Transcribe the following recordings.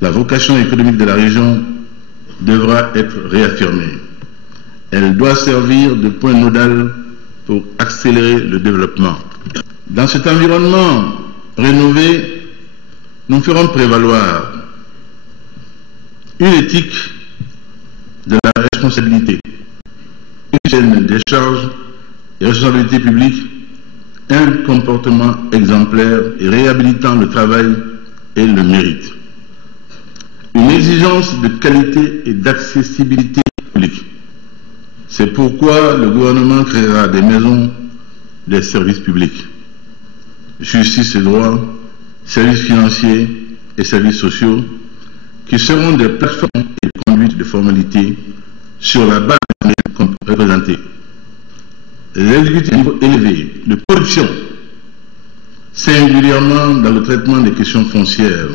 la vocation économique de la région devra être réaffirmée. Elle doit servir de point nodal pour accélérer le développement. Dans cet environnement rénové, nous ferons prévaloir une éthique de la responsabilité, une chaîne des charges et responsabilités publiques, un comportement exemplaire et réhabilitant le travail et le mérite. Une exigence de qualité et d'accessibilité publique. C'est pourquoi le gouvernement créera des maisons des services publics, justice et droit, services financiers et services sociaux, qui seront des plateformes de conduite de formalités sur la base des moyens représentés. L'exécutif à niveau élevé de production, singulièrement dans le traitement des questions foncières.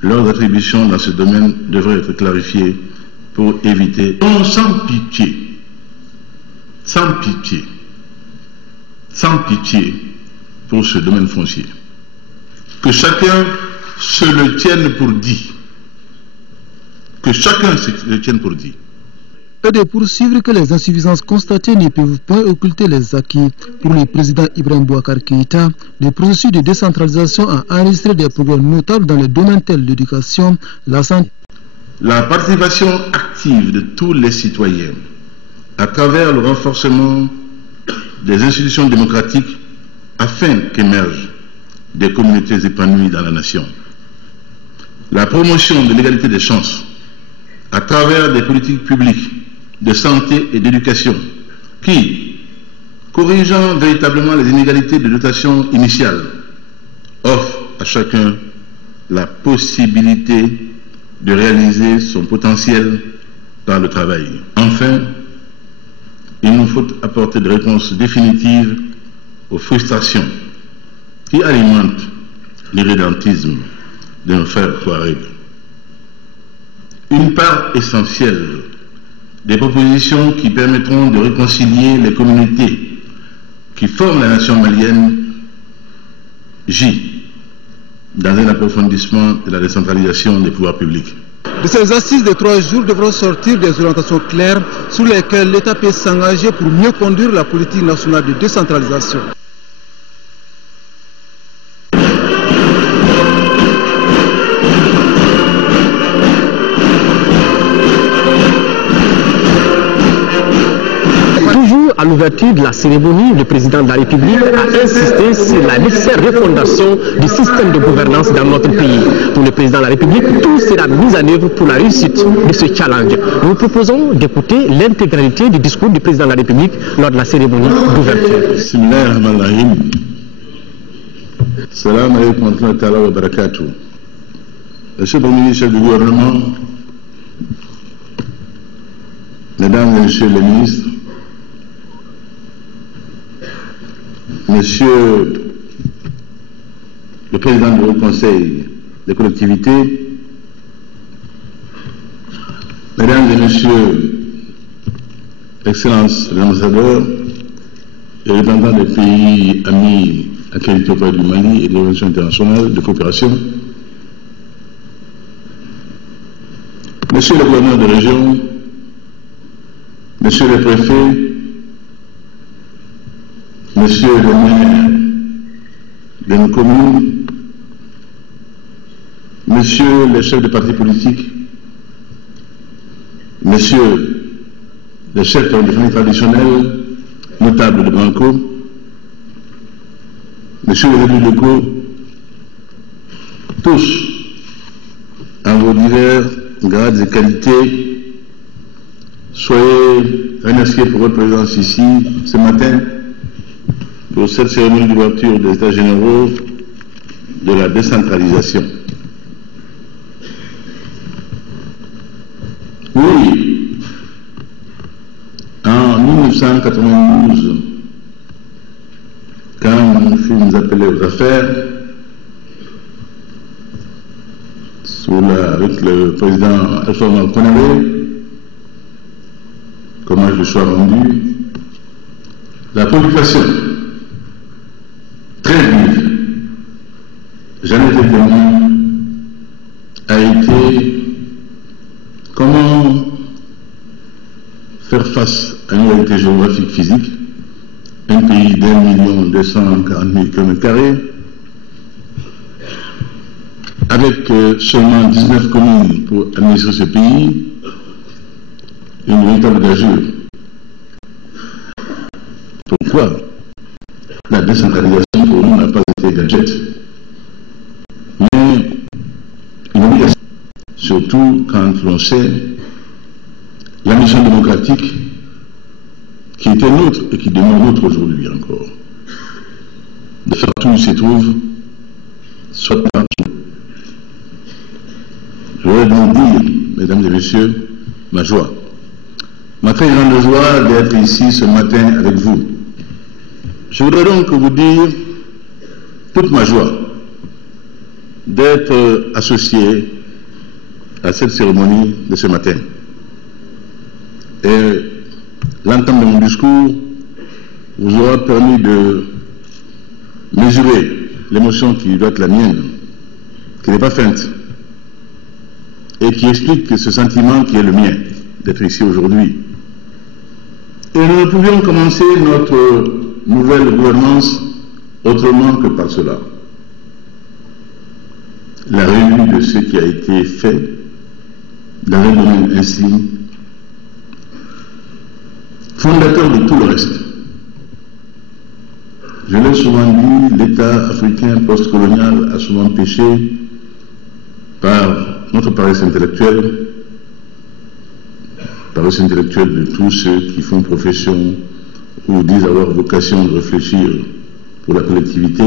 Leurs attributions dans ce domaine devraient être clarifiées pour éviter, sans pitié, pour ce domaine foncier. Que chacun se le tienne pour dit. Que chacun se le tienne pour dit. Et de poursuivre que les insuffisances constatées ne peuvent pas occulter les acquis. Pour le président Ibrahim Boubacar Keïta, le processus de décentralisation a enregistré des progrès notables dans les domaines tels l'éducation, la santé. La participation active de tous les citoyens à travers le renforcement des institutions démocratiques afin qu'émergent des communautés épanouies dans la nation. La promotion de l'égalité des chances à travers des politiques publiques de santé et d'éducation qui, corrigeant véritablement les inégalités de dotation initiale, offrent à chacun la possibilité de réaliser son potentiel par le travail. Enfin, il nous faut apporter des réponses définitives aux frustrations qui alimentent l'irrédentisme de nos frères Touaregs. Une part essentielle des propositions qui permettront de réconcilier les communautés qui forment la nation malienne gît dans un approfondissement de la décentralisation des pouvoirs publics. De ces assises de 3 jours devront sortir des orientations claires sur lesquelles l'État peut s'engager pour mieux conduire la politique nationale de décentralisation. À l'ouverture de la cérémonie, le président de la République a insisté sur la nécessaire refondation du système de gouvernance dans notre pays. Pour le président de la République, tout sera mis en œuvre pour la réussite de ce challenge. Nous proposons d'écouter l'intégralité du discours du président de la République lors de la cérémonie d'ouverture. Salam alaikum wa rahmatullahi wa barakatuh. Monsieur le Premier ministre du gouvernement, Mesdames et Messieurs les ministres, Monsieur le Président du Haut Conseil des collectivités, Mesdames et Messieurs, Excellences les ambassadeurs et représentants des pays amis accrédités auprès du Mali et de l'Organisation internationale de coopération, Monsieur le gouverneur de région, Monsieur le préfet, Monsieur le maire de nos communes, Monsieur les chefs de partis politiques, Messieurs les chefs de familles traditionnelles, notables de Banco, Messieurs les élus locaux, tous, en vos divers grades et qualités, soyez remerciés pour votre présence ici ce matin pour cette cérémonie d'ouverture des États généraux de la décentralisation. Oui, en 1992, quand mon fils nous appelait aux affaires, avec le président Alpha Konaré, comment je le sois rendu, la population très vive, j'en étais témoin, faire face à une réalité géographique physique, un pays d'1 240 000 km², avec seulement 19 communes pour administrer ce pays, une véritable gageure. Pourquoi la décentralisation pour nous n'a pas été gadget, mais une obligation, surtout quand l'on sait la mission démocratique qui était nôtre et qui demeure nôtre aujourd'hui encore, de faire tout où il se trouve, soit partout. Je voudrais donc dire, mesdames et messieurs, ma joie, ma très grande joie d'être ici ce matin avec vous. Je voudrais donc vous dire toute ma joie d'être associé à cette cérémonie de ce matin. Et l'entame de mon discours vous aura permis de mesurer l'émotion qui doit être la mienne, qui n'est pas feinte, et qui explique ce sentiment qui est le mien, d'être ici aujourd'hui. Et nous ne pouvions commencer notre nouvelle gouvernance autrement que par cela. La revue de ce qui a été fait dans un domaine ainsi fondateur de tout le reste. Je l'ai souvent dit, l'État africain postcolonial a souvent péché par notre paresse intellectuelle de tous ceux qui font profession ou disent avoir vocation de réfléchir pour la collectivité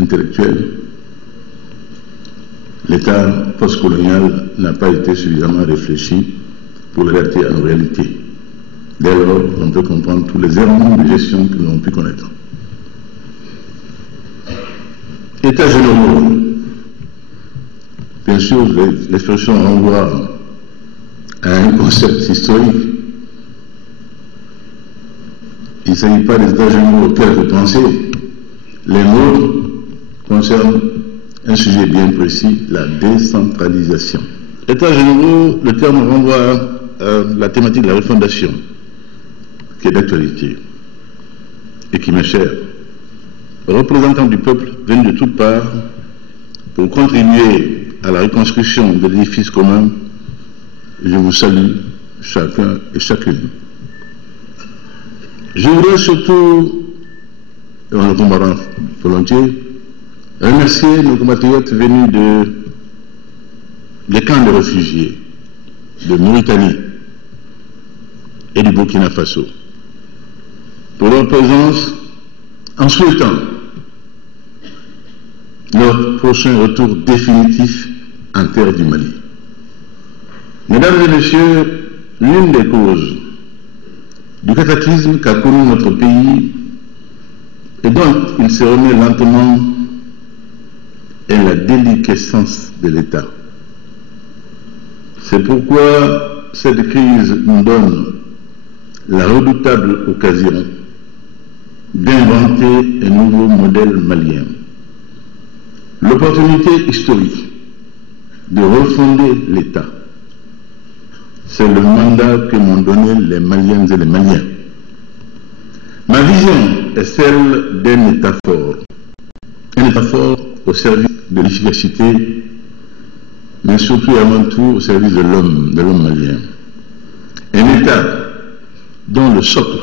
intellectuelle. L'État postcolonial n'a pas été suffisamment réfléchi pour l'adapter à nos réalités. Dès lors, on peut comprendre tous les errements de gestion que nous avons pu connaître. États généraux. Bien sûr, l'expression renvoie à un concept historique. Il ne s'agit pas des États généraux auxquels vous pensez. Les mots concernent un sujet bien précis, la décentralisation. États généraux, le terme renvoie à la thématique de la refondation, qui est d'actualité et qui m'est chère. Les représentants du peuple viennent de toutes parts pour contribuer à la reconstruction de l'édifice commun. Je vous salue, chacun et chacune. Je voudrais surtout, et on le comprendra volontiers, remercier nos compatriotes venus des camps de réfugiés de Mauritanie et du Burkina Faso pour leur présence en souhaitant leur prochain retour définitif en terre du Mali. Mesdames et messieurs, l'une des causes du cataclysme qu'a connu notre pays et dont il se remet lentement est la déliquescence de l'État. C'est pourquoi cette crise nous donne la redoutable occasion d'inventer un nouveau modèle malien. L'opportunité historique de refonder l'État. C'est le mandat que m'ont donné les Maliennes et les Maliens. Ma vision est celle d'un État fort. Un État fort au service de l'efficacité, mais surtout et avant tout au service de l'homme malien. Un État dont le socle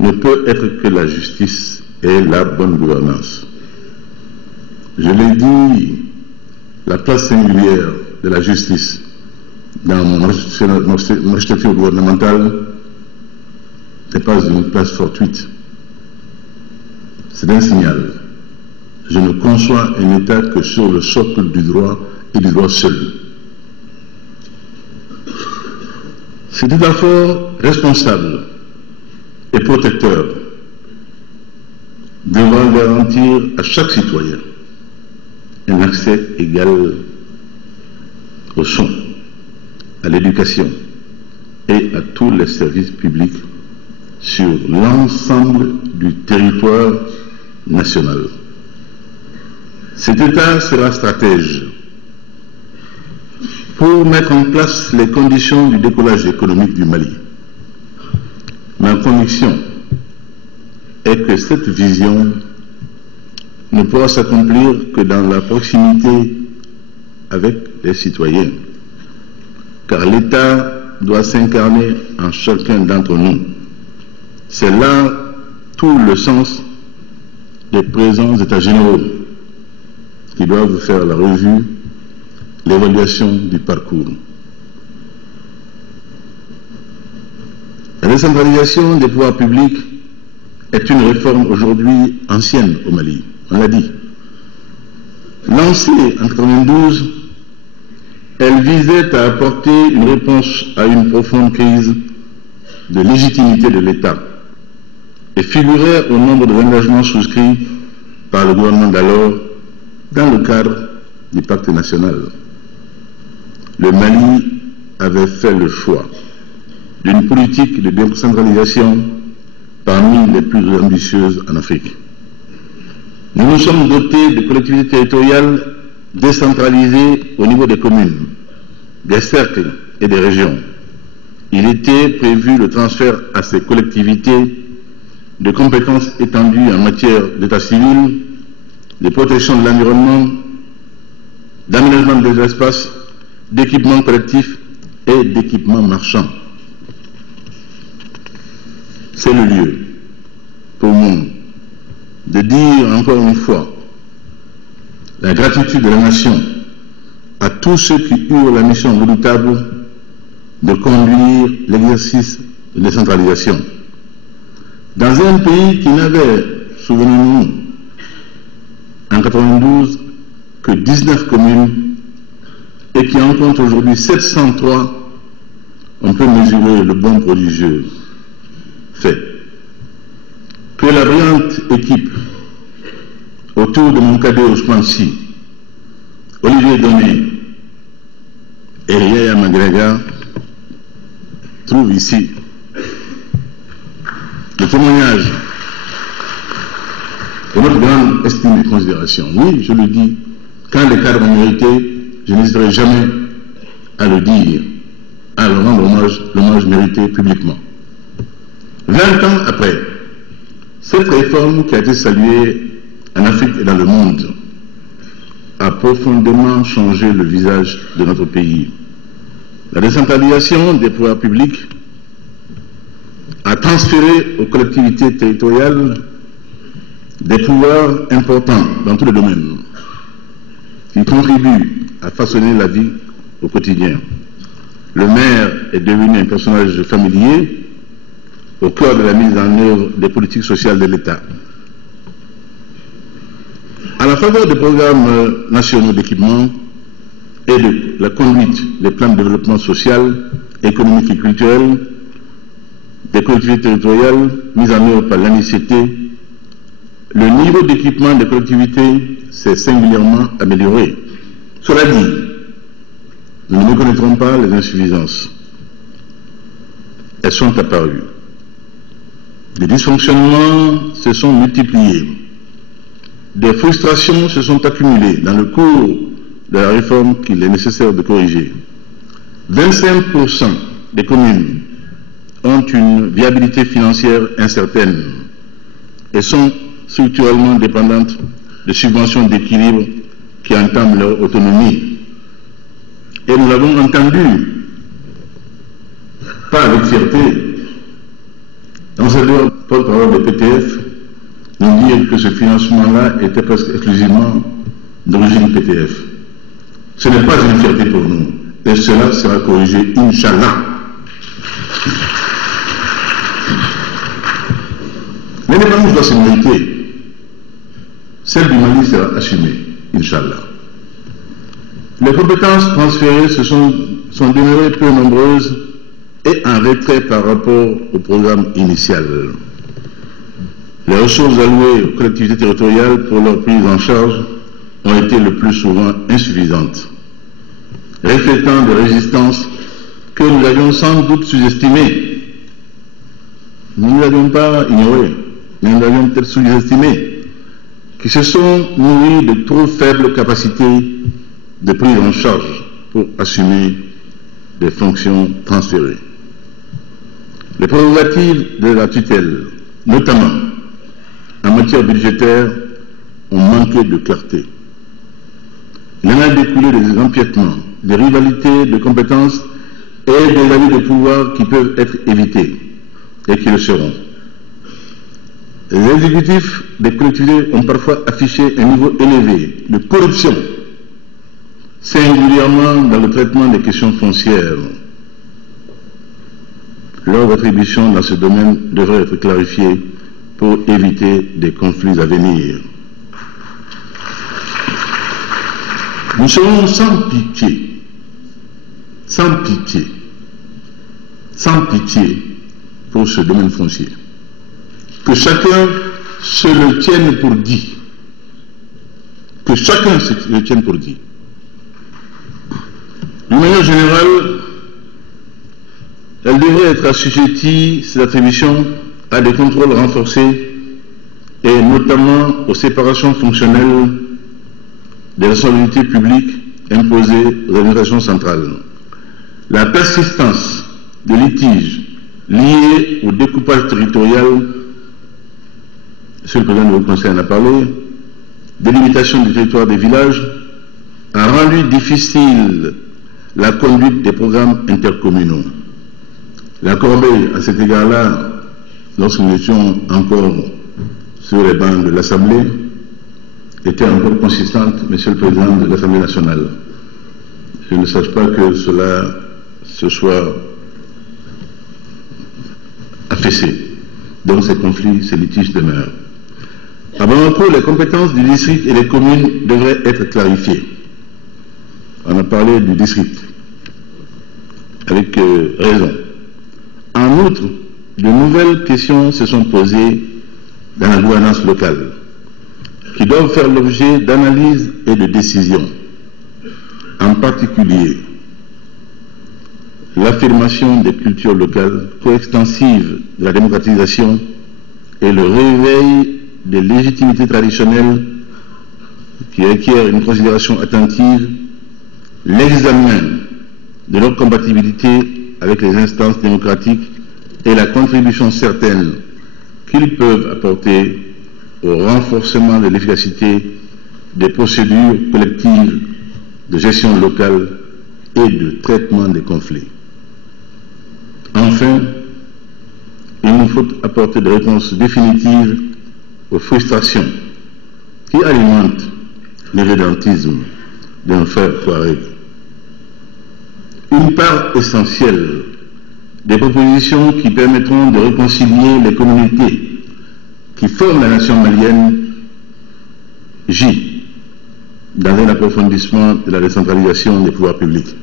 ne peut être que la justice et la bonne gouvernance. Je l'ai dit, la place singulière de la justice dans mon architecture gouvernementale n'est pas une place fortuite. C'est un signal. Je ne conçois un État que sur le socle du droit et du droit seul. C'est tout à fait responsable et protecteur devant garantir à chaque citoyen un accès égal aux soins, à l'éducation et à tous les services publics sur l'ensemble du territoire national. Cet État sera stratège pour mettre en place les conditions du décollage économique du Mali. Ma conviction est que cette vision ne pourra s'accomplir que dans la proximité avec les citoyens, car l'État doit s'incarner en chacun d'entre nous. C'est là tout le sens des présents États généraux qui doivent faire la revue, l'évaluation du parcours. La décentralisation des pouvoirs publics est une réforme aujourd'hui ancienne au Mali, on l'a dit. Lancée en 1992, elle visait à apporter une réponse à une profonde crise de légitimité de l'État et figurait au nombre des engagements souscrits par le gouvernement d'alors dans le cadre du pacte national. Le Mali avait fait le choix d'une politique de décentralisation parmi les plus ambitieuses en Afrique. Nous nous sommes dotés de collectivités territoriales décentralisées au niveau des communes, des cercles et des régions. Il était prévu le transfert à ces collectivités de compétences étendues en matière d'état civil, de protection de l'environnement, d'aménagement des espaces, d'équipements collectifs et d'équipements marchands. C'est le lieu pour moi de dire encore une fois la gratitude de la nation à tous ceux qui eurent la mission redoutable de conduire l'exercice de décentralisation. Dans un pays qui n'avait, souvenons-nous, en 1992, que 19 communes et qui en compte aujourd'hui 703, on peut mesurer le bon prodigieux fait. Que la brillante équipe autour de mon cadet Ousmane Sy, Olivier Doné et Yaya Magrega trouve ici le témoignage de notre grande estime et considération. Oui, je le dis, quand les cadres ont mérité, je n'hésiterai jamais à le dire, à leur rendre l'hommage mérité publiquement. 20 ans après, cette réforme qui a été saluée en Afrique et dans le monde a profondément changé le visage de notre pays. La décentralisation des pouvoirs publics a transféré aux collectivités territoriales des pouvoirs importants dans tous les domaines qui contribuent à façonner la vie au quotidien. Le maire est devenu un personnage familier au cœur de la mise en œuvre des politiques sociales de l'État. À la faveur des programmes nationaux d'équipement et de la conduite des plans de développement social, économique et culturel des collectivités territoriales mis en œuvre par l'ANICT, le niveau d'équipement des collectivités s'est singulièrement amélioré. Cela dit, nous ne reconnaîtrons pas les insuffisances. Elles sont apparues. Des dysfonctionnements se sont multipliés. Des frustrations se sont accumulées dans le cours de la réforme qu'il est nécessaire de corriger. 25% des communes ont une viabilité financière incertaine et sont structurellement dépendantes de subventions d'équilibre qui entament leur autonomie. Et nous l'avons entendu, pas avec fierté, dans cette loi porte-parole de PTF, nous dire que ce financement-là était presque exclusivement d'origine PTF. Ce n'est pas une fierté pour nous, et cela sera corrigé, Inch'Allah. L'indépendance doit se mériter. Celle du Mali sera assumée, Inch'Allah. Les compétences transférées sont demeurées peu nombreuses et en retrait par rapport au programme initial. Les ressources allouées aux collectivités territoriales pour leur prise en charge ont été le plus souvent insuffisantes, reflétant des résistances que nous avions sans doute sous-estimées. Nous ne l'avions pas ignoré, mais nous l'avions peut-être sous-estimé, qui se sont nourris de trop faibles capacités de prise en charge pour assumer des fonctions transférées. Les prérogatives de la tutelle, notamment en matière budgétaire, ont manqué de clarté. Il en a découlé des empiètements, des rivalités de compétences et des abus de pouvoir qui peuvent être évités et qui le seront. Les exécutifs des collectivités ont parfois affiché un niveau élevé de corruption, singulièrement dans le traitement des questions foncières. Leur attribution dans ce domaine devrait être clarifiée pour éviter des conflits à venir. Nous serons sans pitié pour ce domaine foncier. Que chacun se le tienne pour dit. Que chacun se le tienne pour dit. D'une manière générale, elle devrait être assujettie, cette attribution, à des contrôles renforcés et notamment aux séparations fonctionnelles des responsabilités publiques imposées aux administrations centrales. La persistance de litiges liés au découpage territorial, Monsieur le Président du Haut Conseil en a parlé, délimitation du territoire des villages, a rendu difficile la conduite des programmes intercommunaux. La corbeille, à cet égard-là, lorsque nous étions encore sur les bancs de l'Assemblée, était encore consistante, Monsieur le Président de l'Assemblée nationale. Je ne sache pas que cela se soit affaissé. Donc ces conflits, ces litiges demeurent. À Bamako, les compétences du district et des communes devraient être clarifiées. On a parlé du district, avec raison. En outre, de nouvelles questions se sont posées dans la gouvernance locale, qui doivent faire l'objet d'analyses et de décisions. En particulier, l'affirmation des cultures locales coextensives de la démocratisation et le réveil des légitimités traditionnelles qui requièrent une considération attentive, l'examen de leur compatibilité avec les instances démocratiques et la contribution certaine qu'ils peuvent apporter au renforcement de l'efficacité des procédures collectives de gestion locale et de traitement des conflits. Enfin, il nous faut apporter des réponses définitives aux frustrations qui alimentent l'irrédentisme de nos frères Touaregs. Une part essentielle des propositions qui permettront de réconcilier les communautés qui forment la nation malienne gît dans un approfondissement de la décentralisation des pouvoirs publics.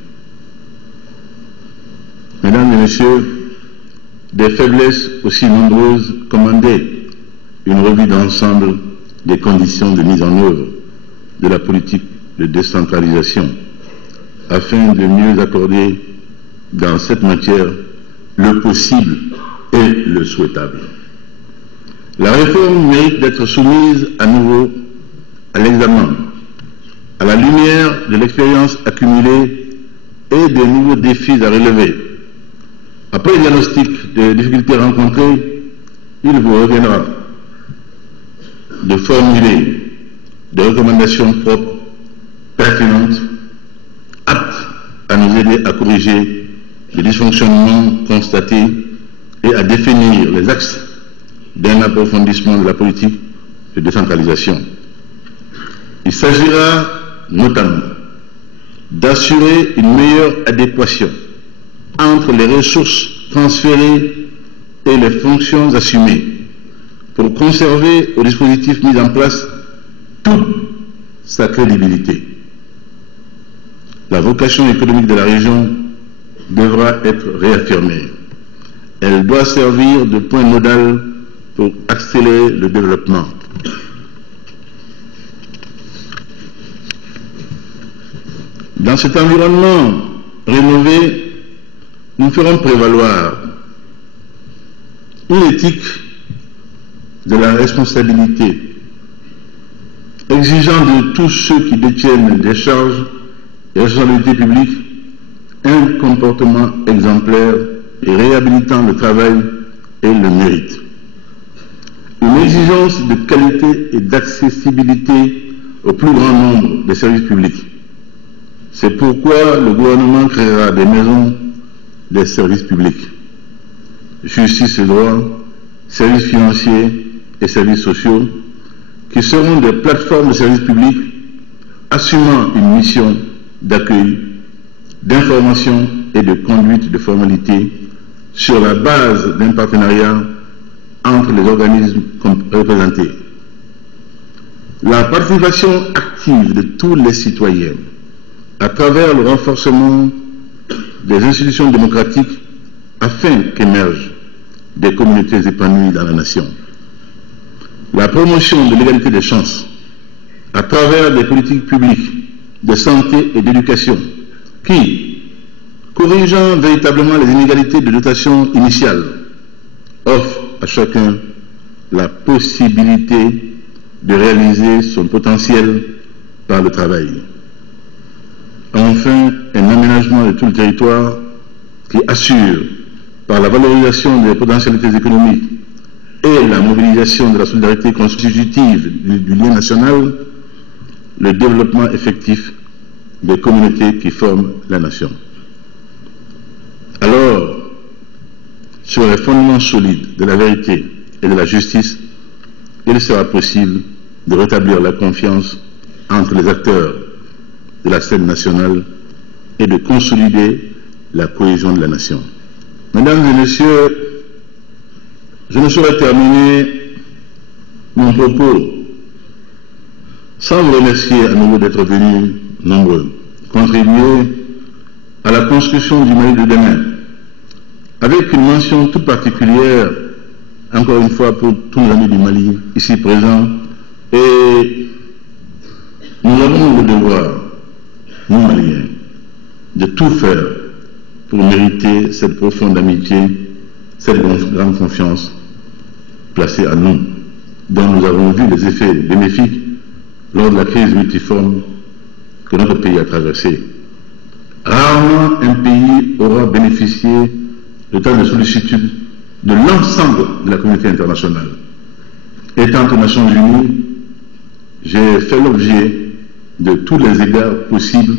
Mesdames et messieurs, des faiblesses aussi nombreuses commandaient une revue d'ensemble des conditions de mise en œuvre de la politique de décentralisation afin de mieux accorder dans cette matière le possible et le souhaitable. La réforme mérite d'être soumise à nouveau à l'examen, à la lumière de l'expérience accumulée et des nouveaux défis à relever. Après le diagnostic des difficultés rencontrées, il vous reviendra de formuler des recommandations propres, pertinentes, aptes à nous aider à corriger les dysfonctionnements constatés et à définir les axes d'un approfondissement de la politique de décentralisation. Il s'agira notamment d'assurer une meilleure adéquation entre les ressources transférées et les fonctions assumées pour conserver au dispositif mis en place toute sa crédibilité. La vocation économique de la région devra être réaffirmée. Elle doit servir de point nodal pour accélérer le développement. Dans cet environnement rénové, nous ferons prévaloir une éthique de la responsabilité, exigeant de tous ceux qui détiennent des charges et responsabilités publiques un comportement exemplaire et réhabilitant le travail et le mérite. Une exigence de qualité et d'accessibilité au plus grand nombre des services publics. C'est pourquoi le gouvernement créera des maisons des services publics. Justice et droit, services financiers et services sociaux, qui seront des plateformes de services publics assumant une mission d'accueil, d'information et de conduite de formalités sur la base d'un partenariat entre les organismes représentés. La participation active de tous les citoyens à travers le renforcement des institutions démocratiques afin qu'émergent des communautés épanouies dans la nation. La promotion de l'égalité des chances à travers des politiques publiques de santé et d'éducation qui, corrigeant véritablement les inégalités de dotation initiale, offrent à chacun la possibilité de réaliser son potentiel par le travail. Enfin, un aménagement de tout le territoire qui assure, par la valorisation des potentialités économiques et la mobilisation de la solidarité constitutive du lien national, le développement effectif des communautés qui forment la nation. Alors, sur les fondements solides de la vérité et de la justice, il sera possible de rétablir la confiance entre les acteurs de la scène nationale et de consolider la cohésion de la nation. Mesdames et messieurs, je ne saurais terminer mon propos sans vous remercier à nouveau d'être venus nombreux, contribuer à la construction du Mali de demain, avec une mention toute particulière, encore une fois, pour tous nos amis du Mali ici présents. Et nous avons le devoir, nous Maliens, de tout faire pour mériter cette profonde amitié, cette grande confiance placée à nous, dont nous avons vu les effets bénéfiques lors de la crise multiforme que notre pays a traversée. Rarement un pays aura bénéficié de tant de sollicitude de l'ensemble de la communauté internationale. Étant aux Nations Unies, j'ai fait l'objet de tous les égards possibles,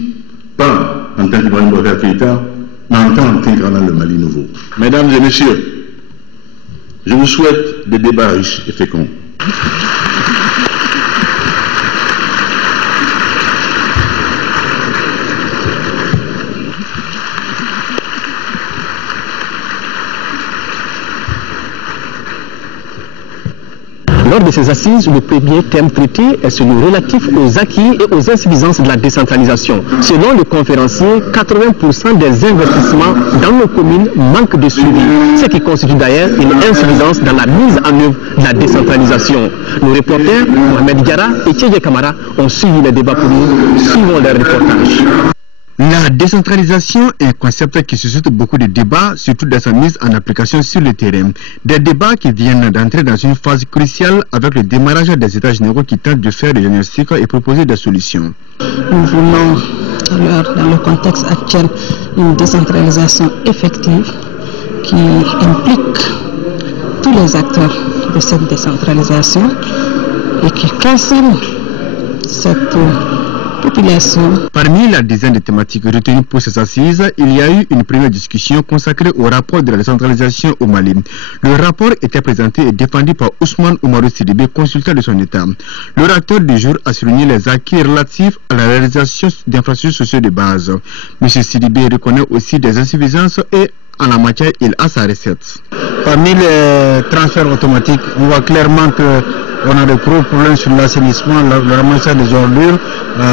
pas en tant qu'Ibrahim Boubacar Keïta, mais en tant qu'incarnant le Mali nouveau. Mesdames et messieurs, je vous souhaite des débats riches et féconds. Lors de ces assises, le premier thème traité est celui relatif aux acquis et aux insuffisances de la décentralisation. Selon le conférencier, 80% des investissements dans nos communes manquent de suivi, ce qui constitue d'ailleurs une insuffisance dans la mise en œuvre de la décentralisation. Nos reporters, Mohamed Diarra et Tchédje Kamara, ont suivi les débats pour nous. Suivons leur reportage. La décentralisation est un concept qui suscite beaucoup de débats, surtout dans sa mise en application sur le terrain. Des débats qui viennent d'entrer dans une phase cruciale avec le démarrage des états généraux qui tentent de faire des diagnostics et proposer des solutions. Nous voulons, alors, dans le contexte actuel, une décentralisation effective qui implique tous les acteurs de cette décentralisation et qui concerne cette population. Parmi la dizaine de thématiques retenues pour ces assises, il y a eu une première discussion consacrée au rapport de la décentralisation au Mali. Le rapport était présenté et défendu par Ousmane Oumarou Sidibé, consultant de son État. L'orateur du jour a souligné les acquis relatifs à la réalisation d'infrastructures sociales de base. M. Sidibé reconnaît aussi des insuffisances et en la matière, il a sa recette. Parmi les transferts automatiques, on voit clairement qu'on a de gros problèmes sur l'assainissement, le ramassage des ordures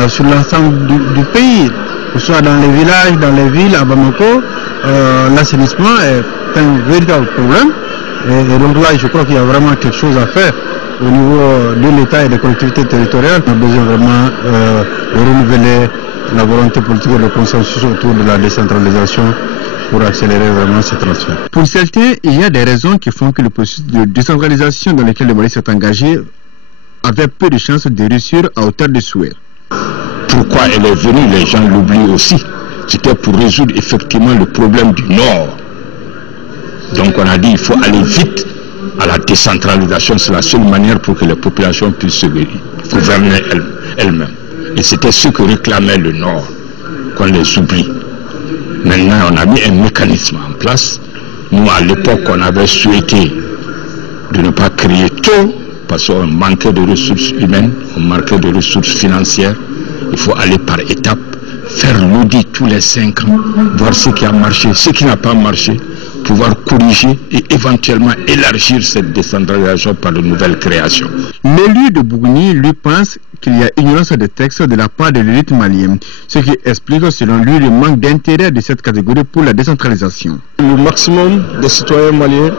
sur l'ensemble du pays, que ce soit dans les villages, dans les villes, à Bamako. L'assainissement est un véritable problème. Et donc là, je crois qu'il y a vraiment quelque chose à faire au niveau de l'État et des collectivités territoriales. On a besoin vraiment de renouveler la volonté politique et le consensus autour de la décentralisation pour accélérer vraiment ces transferts. Pour certains, il y a des raisons qui font que le processus de décentralisation dans lequel le Mali s'est engagé avait peu de chances de réussir à hauteur de souhait. Pourquoi elle est venue, les gens l'oublient aussi. C'était pour résoudre effectivement le problème du Nord. Donc on a dit il faut aller vite à la décentralisation. C'est la seule manière pour que les populations puissent se gouverner elles-mêmes. Et c'était ce que réclamait le Nord, qu'on les oublie. Maintenant, on a mis un mécanisme en place. Nous, à l'époque, on avait souhaité de ne pas créer tout, parce qu'on manquait de ressources humaines, on manquait de ressources financières. Il faut aller par étapes, faire l'audit tous les 5 ans, voir ce qui a marché, ce qui n'a pas marché, pouvoir corriger et éventuellement élargir cette décentralisation par de nouvelles créations. L'élu de Bougouni, lui, pense qu'il y a ignorance des textes de la part de l'élite malienne, ce qui explique selon lui le manque d'intérêt de cette catégorie pour la décentralisation. Le maximum des citoyens maliens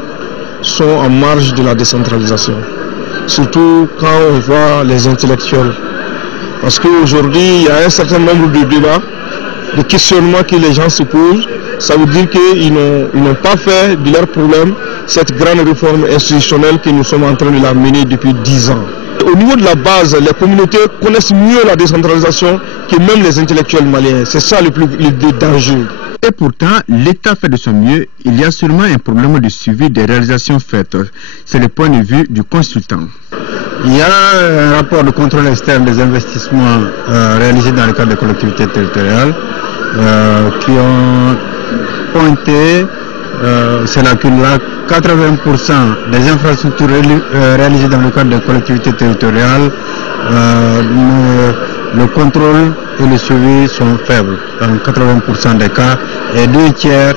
sont en marge de la décentralisation, surtout quand on voit les intellectuels. Parce qu'aujourd'hui, il y a un certain nombre de débats, de questionnements que les gens se posent. Ça veut dire qu'ils n'ont pas fait de leur problème cette grande réforme institutionnelle que nous sommes en train de la mener depuis 10 ans. Au niveau de la base, les communautés connaissent mieux la décentralisation que même les intellectuels maliens. C'est ça le danger. Et pourtant, l'État fait de son mieux. Il y a seulement un problème de suivi des réalisations faites. C'est le point de vue du consultant. Il y a un rapport de contrôle externe des investissements réalisés dans le cadre des collectivités territoriales qui ont pointé ces lacunes-là. 80% des infrastructures réalisées dans le cadre des collectivités territoriales, le contrôle et le suivi sont faibles dans 80% des cas, et 2 tiers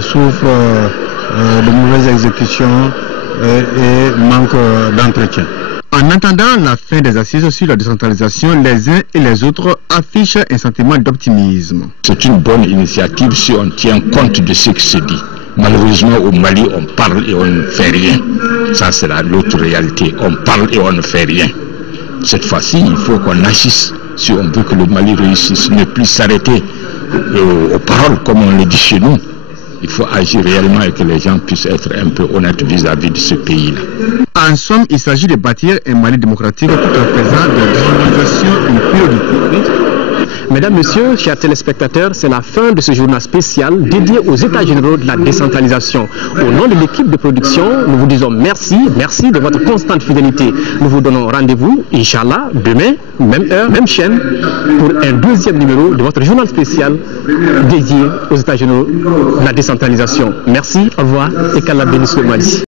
souffrent de mauvaises exécutions et manque d'entretien. En attendant la fin des assises sur la décentralisation, les uns et les autres affichent un sentiment d'optimisme. C'est une bonne initiative si on tient compte de ce qui se dit. Malheureusement, au Mali, on parle et on ne fait rien. Ça, c'est l'autre réalité. On parle et on ne fait rien. Cette fois-ci, il faut qu'on agisse si on veut que le Mali réussisse, ne plus s'arrêter aux paroles comme on le dit chez nous. Il faut agir réellement et que les gens puissent être un peu honnêtes vis-à-vis de ce pays-là. En somme, il s'agit de bâtir un Mali démocratique tout en faisant de la décentralisation une priorité. Mesdames, Messieurs, chers téléspectateurs, c'est la fin de ce journal spécial dédié aux États généraux de la décentralisation. Au nom de l'équipe de production, nous vous disons merci de votre constante fidélité. Nous vous donnons rendez-vous, Inch'Allah, demain, même heure, même chaîne, pour un 2e numéro de votre journal spécial dédié aux États généraux de la décentralisation. Merci, au revoir et qu'Allah bénisse le Mali.